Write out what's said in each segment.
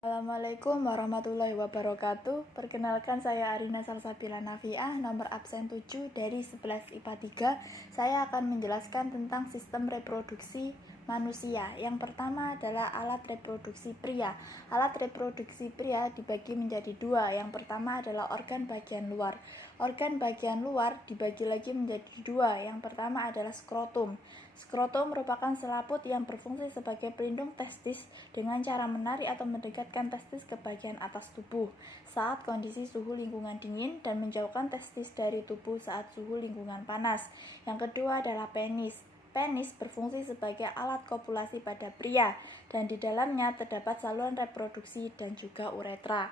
Assalamualaikum warahmatullahi wabarakatuh. Perkenalkan, saya Arina Salsabila Nafiah, nomor absen 7 dari 11 IPA 3. Saya akan menjelaskan tentang sistem reproduksi manusia. Yang pertama adalah alat reproduksi pria. Alat reproduksi pria dibagi menjadi dua. Yang pertama adalah organ bagian luar. Organ bagian luar dibagi lagi menjadi dua. Yang pertama adalah skrotum. Skrotum merupakan selaput yang berfungsi sebagai pelindung testis dengan cara menarik atau mendekatkan testis ke bagian atas tubuh saat kondisi suhu lingkungan dingin dan menjauhkan testis dari tubuh saat suhu lingkungan panas. Yang kedua adalah penis. Penis berfungsi sebagai alat kopulasi pada pria dan di dalamnya terdapat saluran reproduksi dan juga uretra.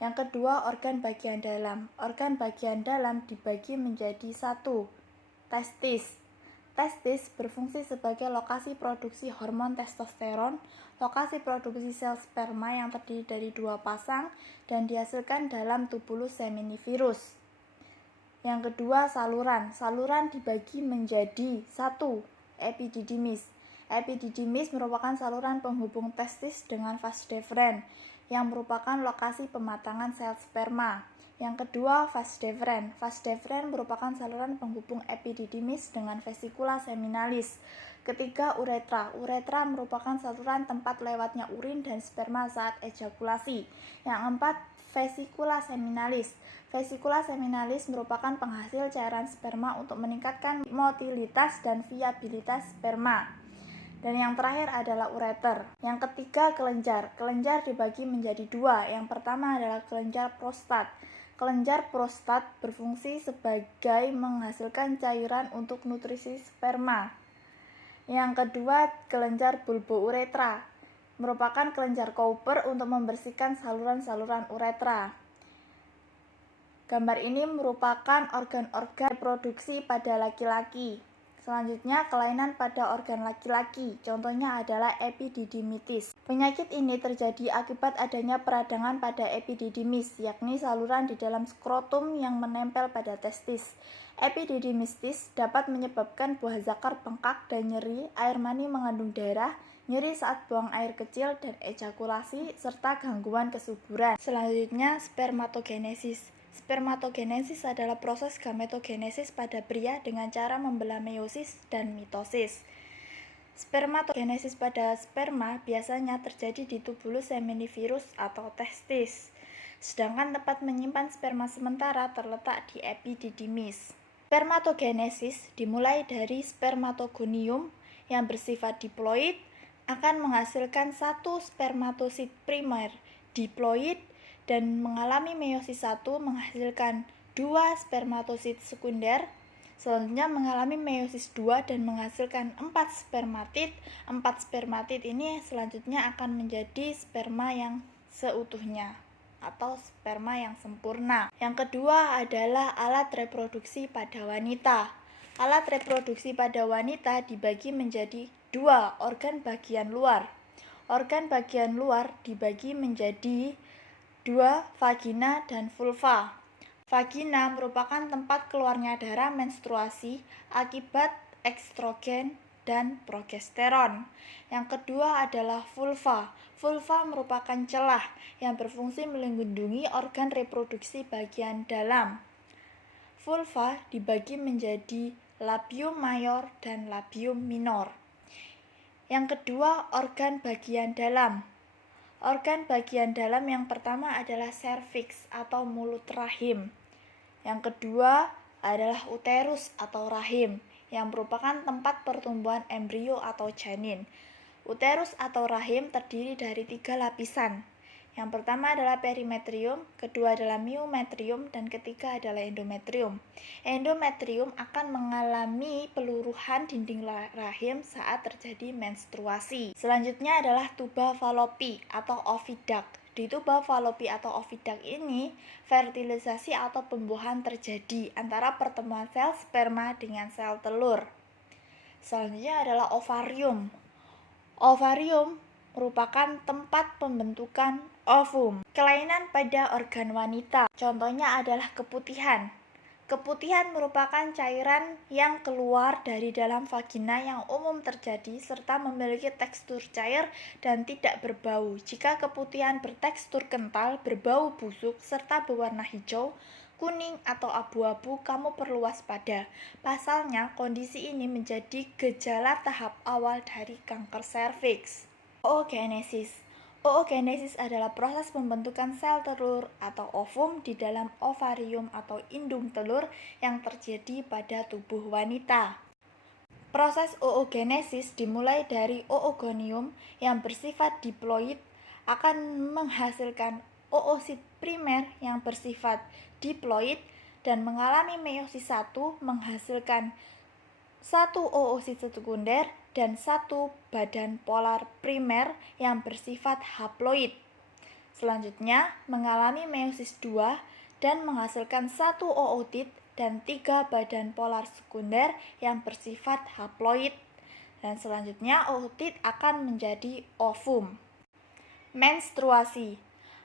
Yang kedua, organ bagian dalam. Organ bagian dalam dibagi menjadi satu, testis. Testis berfungsi sebagai lokasi produksi hormon testosteron, lokasi produksi sel sperma yang terdiri dari dua pasang dan dihasilkan dalam tubulus seminivirus. Yang kedua, saluran. Saluran dibagi menjadi satu, epididymis. Epididymis merupakan saluran penghubung testis dengan vas deferens yang merupakan lokasi pematangan sel sperma. Yang kedua, vas deferens. Vas deferens merupakan saluran penghubung epididymis dengan vesikula seminalis. Ketiga, uretra. Uretra merupakan saluran tempat lewatnya urin dan sperma saat ejakulasi. Yang keempat, vesikula seminalis. Vesikula seminalis merupakan penghasil cairan sperma untuk meningkatkan motilitas dan viabilitas sperma. Dan yang terakhir adalah ureter. Yang ketiga, kelenjar. Kelenjar dibagi menjadi dua. Yang pertama adalah kelenjar prostat. Kelenjar prostat berfungsi sebagai menghasilkan cairan untuk nutrisi sperma. Yang kedua, kelenjar bulbouretra. Merupakan kelenjar Cowper untuk membersihkan saluran-saluran uretra. Gambar ini merupakan organ-organ reproduksi pada laki-laki. Selanjutnya, kelainan pada organ laki-laki, contohnya adalah epididymitis. Penyakit ini terjadi akibat adanya peradangan pada epididymis, yakni saluran di dalam skrotum yang menempel pada testis. Epididymitis dapat menyebabkan buah zakar bengkak dan nyeri, air mani mengandung darah, nyeri saat buang air kecil dan ejakulasi, serta gangguan kesuburan. Selanjutnya, spermatogenesis. Spermatogenesis adalah proses gametogenesis pada pria dengan cara membelah meiosis dan mitosis. Spermatogenesis pada sperma biasanya terjadi di tubulus seminivirus atau testis, sedangkan tempat menyimpan sperma sementara terletak di epididymis. Spermatogenesis dimulai dari spermatogonium yang bersifat diploid, akan menghasilkan satu spermatosit primer diploid dan mengalami meiosis 1 menghasilkan 2 spermatosit sekunder, selanjutnya mengalami meiosis 2 dan menghasilkan 4 spermatid. 4 spermatid ini selanjutnya akan menjadi sperma yang seutuhnya atau sperma yang sempurna. Yang kedua adalah alat reproduksi pada wanita. Alat reproduksi pada wanita dibagi menjadi dua, organ bagian luar. Organ bagian luar dibagi menjadi dua, vagina dan vulva. Vagina merupakan tempat keluarnya darah menstruasi akibat estrogen dan progesteron. Yang kedua adalah vulva. Vulva merupakan celah yang berfungsi melindungi organ reproduksi bagian dalam. Vulva dibagi menjadi labium mayor dan labium minor. Yang kedua, organ bagian dalam. Organ bagian dalam yang pertama adalah serviks atau mulut rahim. Yang kedua adalah uterus atau rahim, yang merupakan tempat pertumbuhan embrio atau janin. Uterus atau rahim terdiri dari 3 lapisan. Yang pertama adalah perimetrium, kedua adalah myometrium, dan ketiga adalah endometrium. Endometrium akan mengalami peluruhan dinding rahim saat terjadi menstruasi. Selanjutnya adalah tuba falopi atau oviduct. Di tuba falopi atau oviduct ini, fertilisasi atau pembuahan terjadi antara pertemuan sel sperma dengan sel telur. Selanjutnya adalah ovarium. Ovarium merupakan tempat pembentukan ovum. Kelainan pada organ wanita, contohnya adalah keputihan. Keputihan merupakan cairan yang keluar dari dalam vagina yang umum terjadi serta memiliki tekstur cair dan tidak berbau. Jika keputihan bertekstur kental, berbau busuk, serta berwarna hijau, kuning, atau abu-abu, kamu perlu waspada. Pasalnya, kondisi ini menjadi gejala tahap awal dari kanker serviks. Oogenesis. Oogenesis adalah proses pembentukan sel telur atau ovum di dalam ovarium atau indung telur yang terjadi pada tubuh wanita. Proses oogenesis dimulai dari oogonium yang bersifat diploid akan menghasilkan oosit primer yang bersifat diploid dan mengalami meiosis 1 menghasilkan satu oosit sekunder dan satu badan polar primer yang bersifat haploid. Selanjutnya mengalami meiosis 2 dan menghasilkan satu ootit dan 3 badan polar sekunder yang bersifat haploid. Dan selanjutnya ootit akan menjadi ovum. Menstruasi.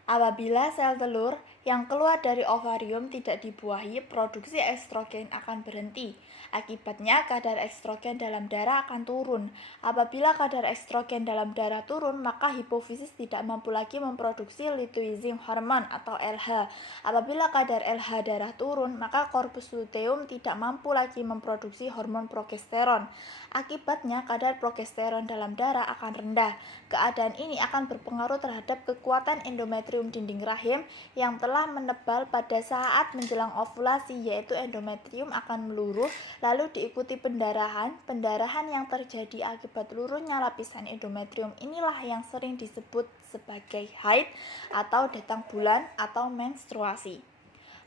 Apabila sel telur yang keluar dari ovarium tidak dibuahi, produksi estrogen akan berhenti. Akibatnya, kadar estrogen dalam darah akan turun. Apabila kadar estrogen dalam darah turun, maka hipofisis tidak mampu lagi memproduksi luteinizing hormone atau LH. Apabila kadar LH darah turun, maka korpus luteum tidak mampu lagi memproduksi hormon progesteron. Akibatnya, kadar progesteron dalam darah akan rendah. Keadaan ini akan berpengaruh terhadap kekuatan endometrium dinding rahim yang telah menebal pada saat menjelang ovulasi, yaitu endometrium akan meluruh, lalu diikuti pendarahan. Pendarahan yang terjadi akibat luruhnya lapisan endometrium inilah yang sering disebut sebagai haid atau datang bulan atau menstruasi.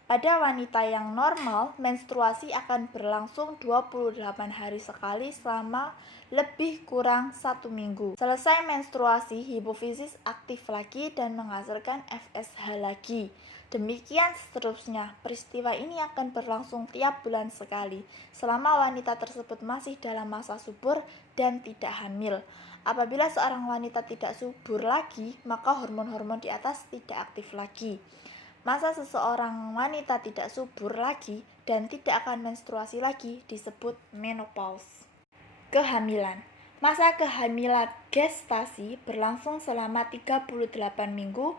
Pada wanita yang normal, menstruasi akan berlangsung 28 hari sekali selama lebih kurang 1 minggu. Selesai menstruasi, hipofisis aktif lagi dan menghasilkan FSH lagi. Demikian seterusnya. Peristiwa ini akan berlangsung tiap bulan sekali, selama wanita tersebut masih dalam masa subur dan tidak hamil. Apabila seorang wanita tidak subur lagi, maka hormon-hormon di atas tidak aktif lagi. Masa seseorang wanita tidak subur lagi dan tidak akan menstruasi lagi disebut menopause. Kehamilan. Masa kehamilan gestasi berlangsung selama 38 minggu.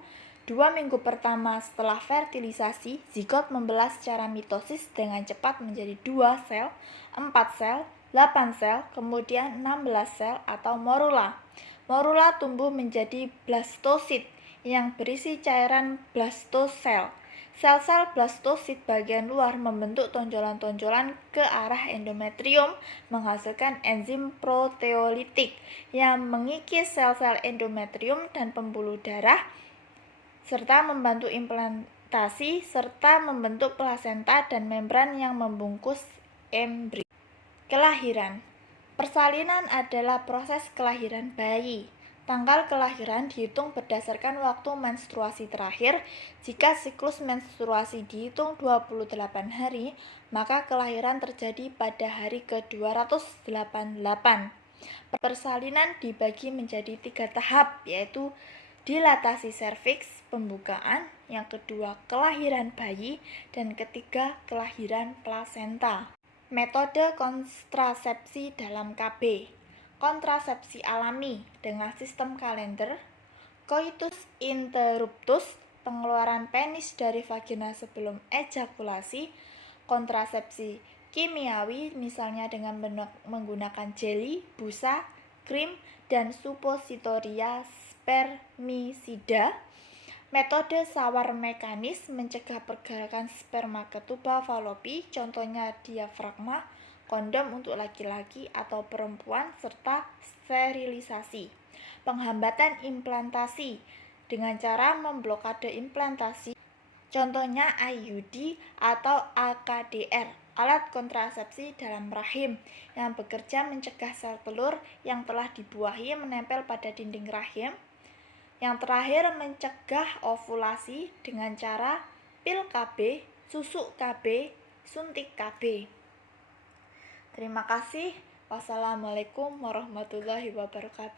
2 minggu pertama setelah fertilisasi, zigot membelah secara mitosis dengan cepat menjadi 2 sel, 4 sel, 8 sel, kemudian 16 sel atau morula. Morula tumbuh menjadi blastosit yang berisi cairan blastosel. Sel-sel blastosit bagian luar membentuk tonjolan-tonjolan ke arah endometrium, menghasilkan enzim proteolitik yang mengikis sel-sel endometrium dan pembuluh darah, serta membantu implantasi, serta membentuk plasenta dan membran yang membungkus embrio. Kelahiran. Persalinan adalah proses kelahiran bayi. Tanggal kelahiran dihitung berdasarkan waktu menstruasi terakhir. Jika siklus menstruasi dihitung 28 hari, maka kelahiran terjadi pada hari ke-288. Persalinan dibagi menjadi 3 tahap, yaitu dilatasi serviks, pembukaan, yang kedua kelahiran bayi, dan ketiga kelahiran plasenta. Metode kontrasepsi dalam KB. Kontrasepsi alami dengan sistem kalender, coitus interruptus, pengeluaran penis dari vagina sebelum ejakulasi, kontrasepsi kimiawi misalnya dengan menggunakan jeli, busa, krim, dan supositoria spermisida. Metode sawar mekanis mencegah pergerakan sperma ke tuba falopi, contohnya diafragma, kondom untuk laki-laki atau perempuan, serta sterilisasi. Penghambatan implantasi dengan cara memblokade implantasi, contohnya IUD atau AKDR, alat kontrasepsi dalam rahim yang bekerja mencegah sel telur yang telah dibuahi menempel pada dinding rahim. Yang terakhir, mencegah ovulasi dengan cara pil KB, susuk KB, suntik KB. Terima kasih. Wassalamualaikum warahmatullahi wabarakatuh.